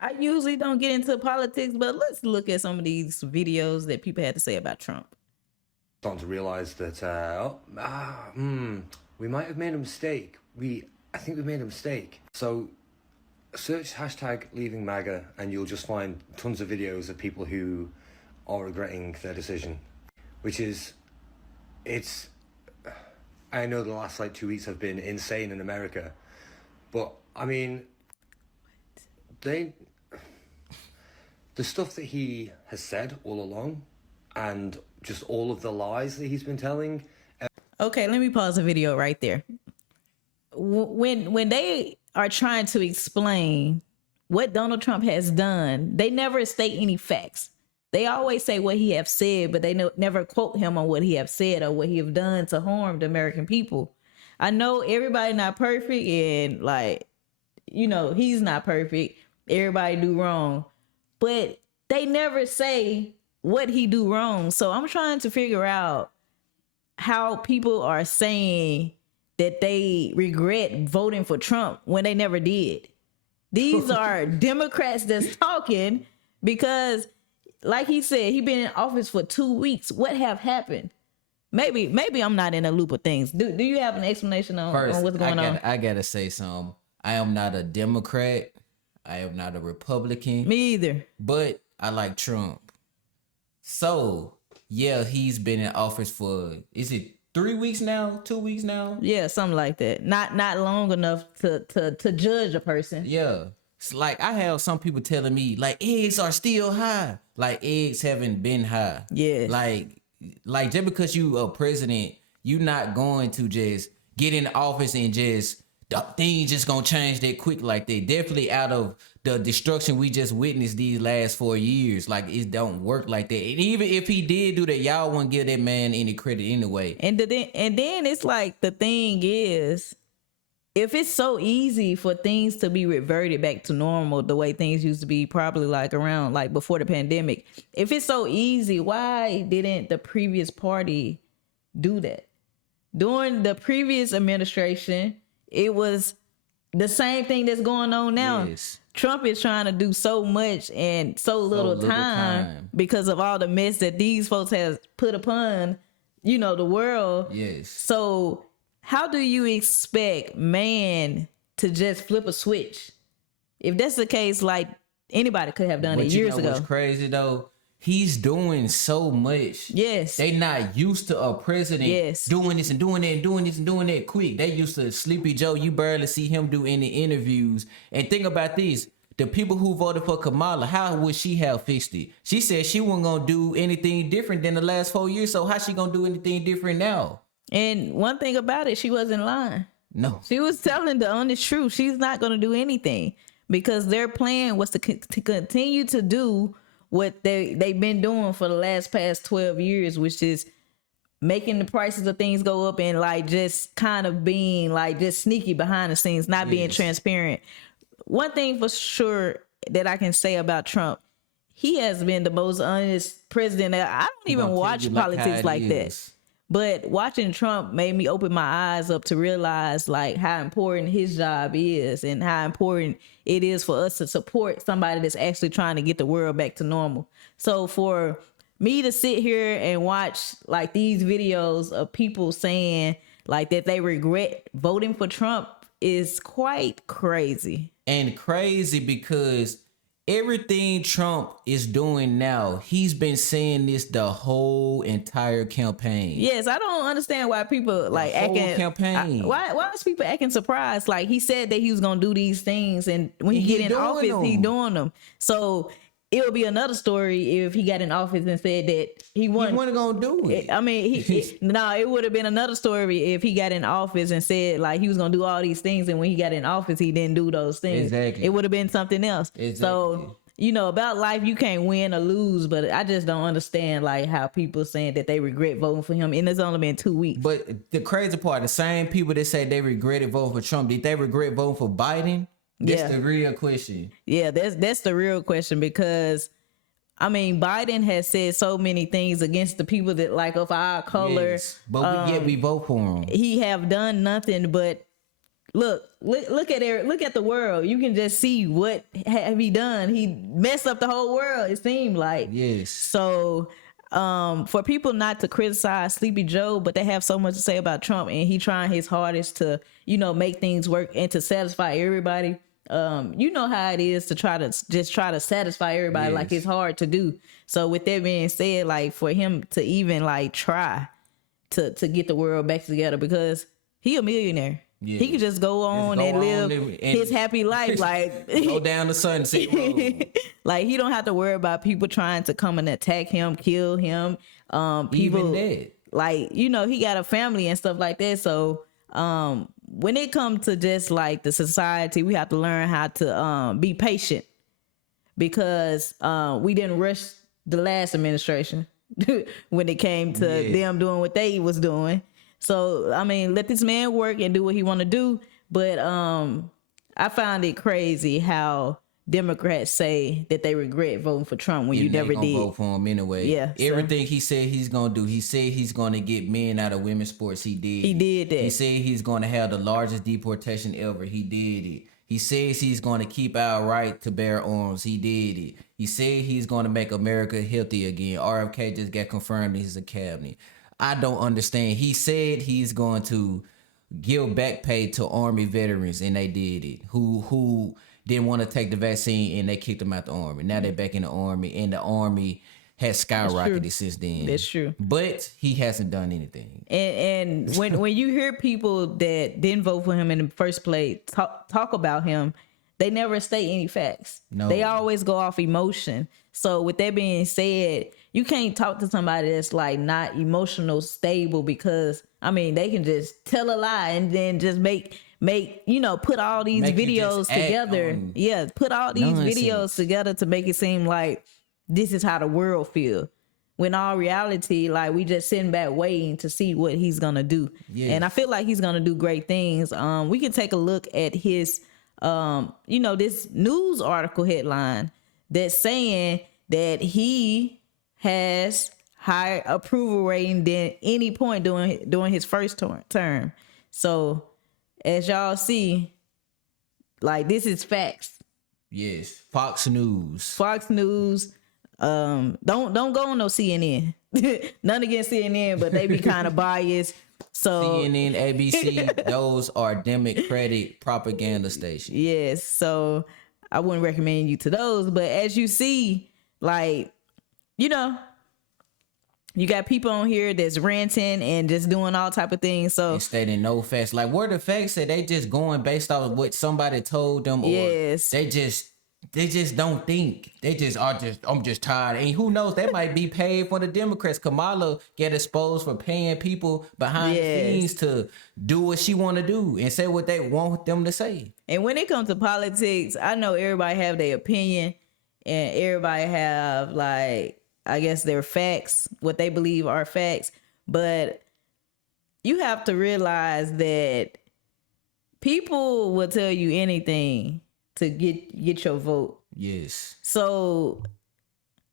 I usually don't get into politics, but let's look at some of these videos that people had to say about Trump. Starting to realize that we might have made a mistake. I think we made a mistake. So search hashtag leaving MAGA and you'll just find tons of videos of people who are regretting their decision, which is, I know the last like 2 weeks have been insane in America, but I mean, the stuff that he has said all along and just all of the lies that he's been telling. Okay, let me pause the video right there. When they are trying to explain what Donald Trump has done, they never state any facts. They always say what he have said, but they never quote him on what he have said or what he have done to harm the American people. I know everybody not perfect, and like, you know, he's not perfect. Everybody do wrong, but they never say what he do wrong. So I'm trying to figure out how people are saying that they regret voting for Trump when they never did. These are Democrats that's talking because, like he said, he been in office for 2 weeks. What have happened? Maybe I'm not in a loop of things. Do you have an explanation on what's going on? I gotta say something. I am not a Democrat. I am not a Republican. Me either. But I like Trump. So yeah, he's been in office for, is it 3 weeks now? 2 weeks now? Yeah, something like that. Not long enough to judge a person. Yeah. It's like I have some people telling me like eggs are still high. Like eggs haven't been high. Yeah. Like just because you a president, you not going to just get in office and just things just gonna change that quick like that. Definitely out of the destruction we just witnessed these last 4 years. Like it don't work like that. And even if he did do that, y'all wouldn't give that man any credit anyway. And then it's like the thing is, if it's so easy for things to be reverted back to normal, the way things used to be probably like around like before the pandemic, if it's so easy, why didn't the previous party do that? During the previous administration, it was the same thing that's going on now. Yes. Trump is trying to do so much in so little time because of all the mess that these folks have put upon, you know, the world. Yes. So how do you expect man to just flip a switch? If that's the case, like anybody could have done it years ago. What's crazy though? He's doing so much. Yes. They not used to a president doing this and doing that and doing this and doing that quick. They used to Sleepy Joe. You barely see him do any interviews. And think about this. The people who voted for Kamala, how would she have fixed it? She said she wasn't going to do anything different than the last 4 years. So how she going to do anything different now? And one thing about it, she wasn't lying. No. She was telling the honest truth. She's not going to do anything because their plan was to continue to do what they've been doing for the past 12 years, which is making the prices of things go up and like just kind of being like just sneaky behind the scenes, not being transparent. One thing for sure that I can say about Trump, he has been the most honest president. I don't even watch politics like that. But watching Trump made me open my eyes up to realize like how important his job is and how important it is for us to support somebody that's actually trying to get the world back to normal. So for me to sit here and watch like these videos of people saying like that they regret voting for Trump is quite crazy. And crazy because everything Trump is doing now, he's been saying this the whole entire campaign. Yes, I don't understand why people like acting. Campaign. Why is people acting surprised? Like he said that he was gonna do these things, and when he get in office, he's doing them. So it would be another story if he got in office and said that he wasn't gonna do it. I mean, it would have been another story if he got in office and said like he was gonna do all these things, and when he got in office, he didn't do those things. Exactly. It would have been something else. Exactly. So, you know, about life, you can't win or lose, but I just don't understand like how people saying that they regret voting for him, and it's only been 2 weeks. But the crazy part, the same people that say they regretted voting for Trump, did they regret voting for Biden? That's the real question. Yeah, that's the real question, because I mean, Biden has said so many things against the people that like of our color. Yes, but yet we vote for him. He have done nothing but look at look at the world. You can just see what have he done. He messed up the whole world. It seemed like. Yes. So, for people not to criticize Sleepy Joe, but they have so much to say about Trump, and he trying his hardest to, make things work and to satisfy everybody. You know how it is to try to satisfy everybody. Yes. Like, it's hard to do. So with that being said, like, for him to even like try to get the world back together, because he a millionaire. Yeah. He could just go on go and on live and his happy life. Like, Go down the Sunset Road. like, he don't have to worry about people trying to come and attack him, kill him. People Even that. like, he got a family and stuff like that. So when it comes to just like the society, we have to learn how to be patient, because we didn't rush the last administration when it came to them doing what they was doing. So, I mean, let this man work and do what he want to do. But I found it crazy how Democrats say that they regret voting for Trump when you never did. Vote for him anyway. Yeah, Everything he said he's gonna do. He said he's gonna get men out of women's sports. He did. He did that. He said he's gonna have the largest deportation ever. He did it. He says he's gonna keep our right to bear arms. He did it. He said he's gonna make America healthy again. RFK just got confirmed he's a cabinet. I don't understand. He said he's going to give back pay to Army veterans, and they did it. Who didn't want to take the vaccine, and they kicked them out the Army. Now they're back in the Army, and the Army has skyrocketed since then. That's true. But he hasn't done anything. And when you hear people that didn't vote for him in the first place talk about him, they never state any facts. No. They always go off emotion. So with that being said, you can't talk to somebody that's like not emotional stable, because I mean, they can just tell a lie and then just make put all these videos together. Yeah, put all these videos together to make it seem like this is how the world feel. When all reality, like, we just sitting back waiting to see what he's gonna do. Yes. And I feel like he's gonna do great things. We can take a look at his this news article headline that's saying that he has higher approval rating than any point during his first term. So as y'all see, like, this is facts. Yes, Fox News. Don't go on no CNN. None against CNN, but they be kind of biased. So CNN, ABC, those are Democratic propaganda stations. Yes, so I wouldn't recommend you to those. But as you see, like, you got people on here that's ranting and just doing all type of things. So and stating no facts. Like, where the facts that they just going based off of what somebody told them, or yes, they just don't think. They just are I'm just tired. And who knows, they might be paid for the Democrats. Kamala get exposed for paying people behind the scenes to do what she want to do and say what they want them to say. And when it comes to politics, I know everybody have their opinion and everybody have, like, I guess, their facts, what they believe are facts. But you have to realize that people will tell you anything to get your vote. Yes. So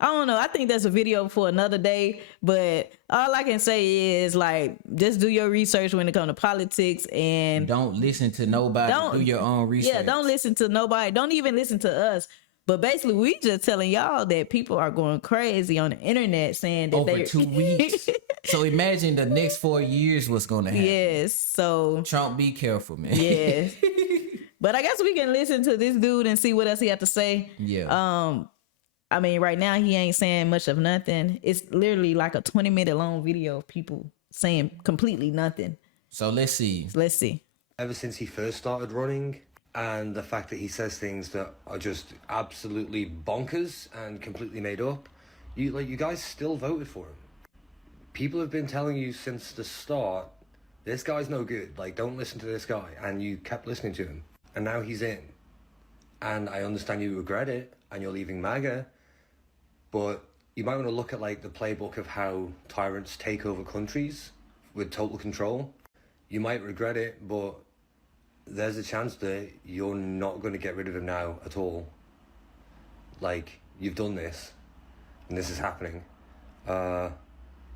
I don't know. I think that's a video for another day. But all I can say is, like, just do your research when it comes to politics, and don't listen to nobody. Do your own research. Yeah, don't listen to nobody. Don't even listen to us. But basically, we just telling y'all that people are going crazy on the internet saying that over 2 weeks. So imagine the next 4 years what's going to happen. Yes. So Trump, be careful, man. Yes. But I guess we can listen to this dude and see what else he have to say. Yeah. I mean, right now he ain't saying much of nothing. It's literally like a 20-minute long video of people saying completely nothing. So let's see. Ever since he first started running, and the fact that he says things that are just absolutely bonkers and completely made up, you guys still voted for him. People have been telling you since the start, this guy's no good. Like, don't listen to this guy, and you kept listening to him, and now he's in. And I understand you regret it, and you're leaving MAGA, but you might want to look at, like, the playbook of how tyrants take over countries with total control. You might regret it, but there's a chance that you're not going to get rid of him now at all. Like, you've done this, and this is happening.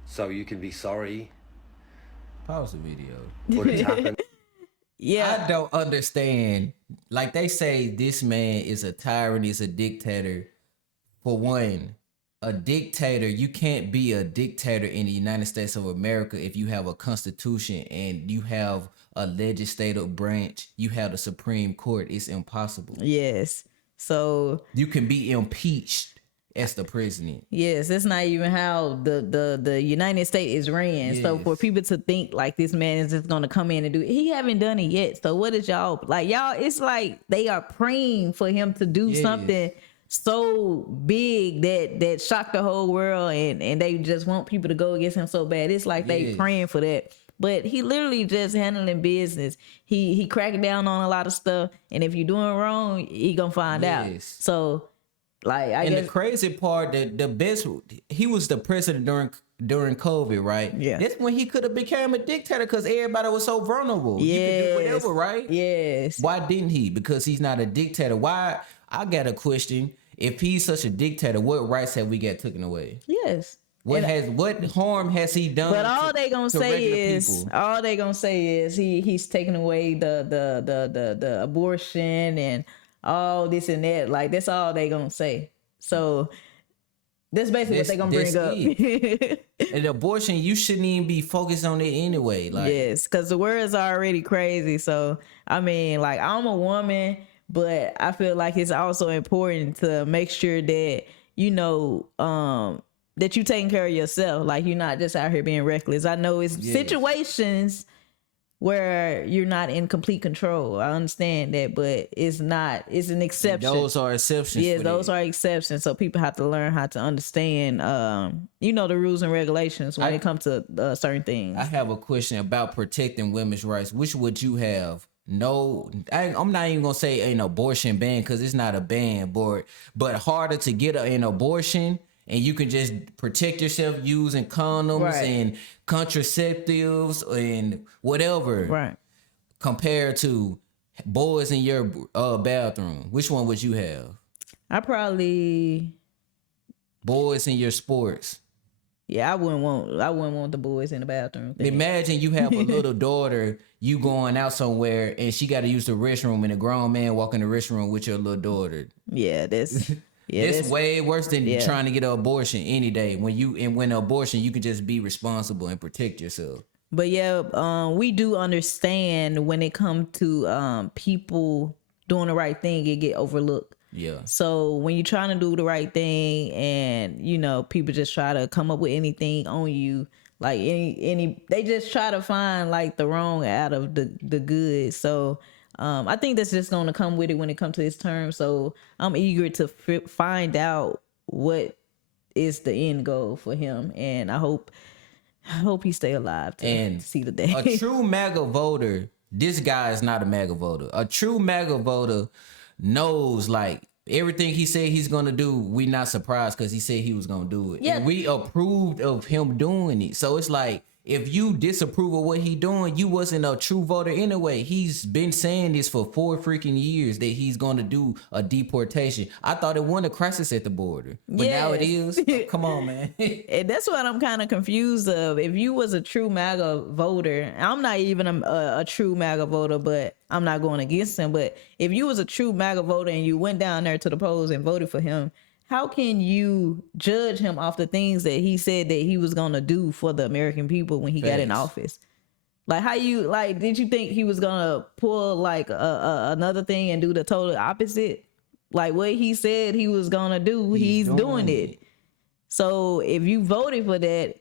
So you can be sorry. Pause the video. But it's happened. Yeah. I don't understand. Like they say, this man is a tyrant, is a dictator. For one, a dictator, you can't be a dictator in the United States of America if you have a constitution and you have a legislative branch, you have the Supreme Court. It's impossible. Yes. So You can be impeached as the president. yes, that's not even how the United States is ran. So for Yes. people to think like this man is just gonna come in and do it, he haven't done it yet. So what is y'all like? Y'all, it's like they are praying for him to do Yes. something so big that shocked the whole world, and they just want people to go against him so bad. It's like they Yes. praying for that. But he literally just handling business. He cracking down on a lot of stuff, and if you're doing wrong, he gonna find out. Yes. So like I And guess the crazy part, the best, he was the president during COVID, right? Yeah. That's when he could have became a dictator because everybody was so vulnerable. You could do whatever, right? Yes. Why didn't he? Because he's not a dictator. Why? I got a question. If he's such a dictator, what rights have we got taken away? Yes. What harm has he done? But all they gonna to say regular is people? he's taking away the abortion and all this and that. Like that's all they gonna say. So that's basically what they gonna bring up. And abortion, you shouldn't even be focused on it anyway. Like, Yes, because the words are already crazy. So I mean, like I'm a woman, but I feel like it's also important to make sure that that you taking care of yourself. Like you're not just out here being reckless. I know it's situations where you're not in complete control. I understand that, but it's an exception. those are exceptions. Yes, for those that. are exceptions. So people have to learn how to understand, the rules and regulations when it comes to certain things. I have a question about protecting women's rights. Which would you have? No, I'm not even gonna say an abortion ban because it's not a ban, but harder to get an abortion, and you can just protect yourself using condoms Right. and contraceptives and whatever. Right. Compared to boys in your bathroom, which one would you have? I probably, Boys in your sports. I wouldn't want the boys in the bathroom thing. Imagine you have a little daughter, you going out somewhere, and she got to use the restroom, and a grown man walk in the restroom with your little daughter. Yeah, that's It's way worse than yeah. trying to get an abortion any day. When an abortion, you can just be responsible and protect yourself. But yeah, we do understand when it comes to people doing the right thing, it get overlooked. Yeah. So when you're trying to do the right thing and people just try to come up with anything on you, like they just try to find like the wrong out of the good. So I think that's just going to come with it when it comes to his term. So I'm eager to find out what is the end goal for him, and I hope he stay alive to see the day. A true MAGA voter, this guy is not a MAGA voter. A true MAGA voter knows like everything he said he's gonna do. We not surprised because he said he was gonna do it. Yeah. And we approved of him doing it. So it's like if you disapprove of what he doing, you wasn't a true voter anyway. He's been saying this for 4 freaking years that he's gonna do a deportation. I thought it wasn't a crisis at the border, but now it Yes. is. Oh, come on, man. And that's what I'm kind of confused of. If you was a true MAGA voter, I'm not even a true MAGA voter, but I'm not going against him. But if you was a true MAGA voter and you went down there to the polls and voted for him, how can you judge him off the things that he said that he was going to do for the American people when he got in Facts. office? Like did you think he was going to pull like another thing and do the total opposite? Like what he said he was going to do, he's doing it. So if you voted for that,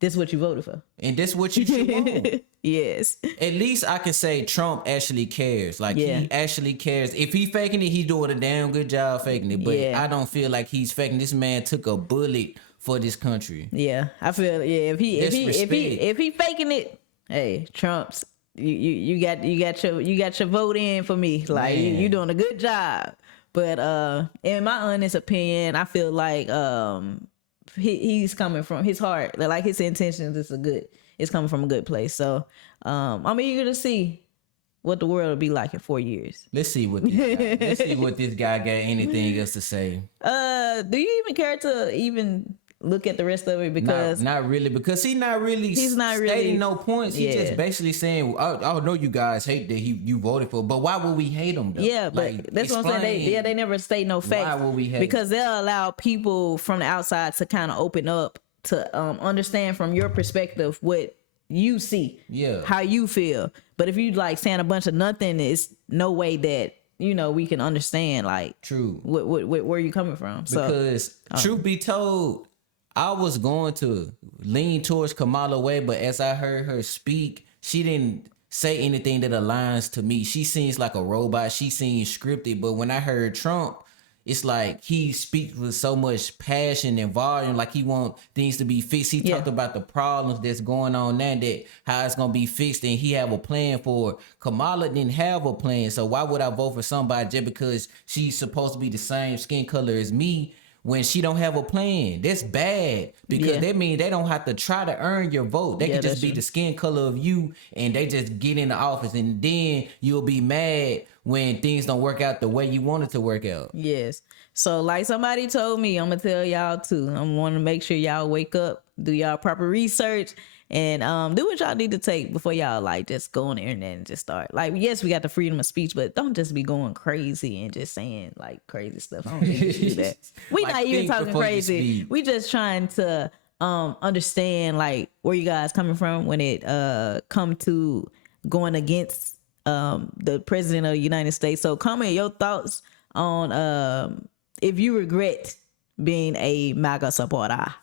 this is what you voted for. And that's what you should want. Yes. At least I can say Trump actually cares. Like Yeah. he actually cares. If he faking it, he's doing a damn good job faking it. But Yeah. I don't feel like he's faking. This man took a bullet for this country. Yeah. I feel if he faking it, hey, Trump's you got your vote in for me. Like you doing a good job. But in my honest opinion, I feel like he's coming from his heart. Like his intentions it's coming from a good place. So I'm eager to see what the world will be like in 4 years. Let's see what this guy got anything else to say. Do you even care to even look at the rest of it because not really, because he's not really not stating really- no points. He's Yeah. just basically saying, I know you guys hate that you voted for, but why would we hate him though? yeah, but Like, that's what I'm saying. They never state no facts. would we hate because they'll allow people from the outside to kind of open up to understand from your perspective what you see, Yeah. how you feel. But if you like saying a bunch of nothing, it's no way that we can understand like True. where you coming from. So Because truth be told, I was going to lean towards Kamala way, but as I heard her speak, she didn't say anything that aligns to me. She seems like a robot. She seems scripted. But when I heard Trump, it's like he speaks with so much passion and volume, like he want things to be fixed. He talked about the problems that's going on now, that how it's gonna be fixed, and he have a plan for it. Kamala didn't have a plan, so why would I vote for somebody just because she's supposed to be the same skin color as me when she don't have a plan? That's bad, because that means they don't have to try to earn your vote. They can just be the skin color of you, and they just get in the office, and then you'll be mad when things don't work out the way you want it to work out. Yes. So like somebody told me, I'm gonna tell y'all too. I'm want to make sure y'all wake up, do y'all proper research, and do what y'all need to take before y'all like just go on the internet and just start. Like, yes, we got the freedom of speech, but don't just be going crazy and just saying like crazy stuff. I don't think you should do that. We Like, not even think talking before you crazy. speak. We just trying to understand like where you guys coming from when it come to going against the president of the United States. So comment your thoughts on if you regret being a MAGA supporter.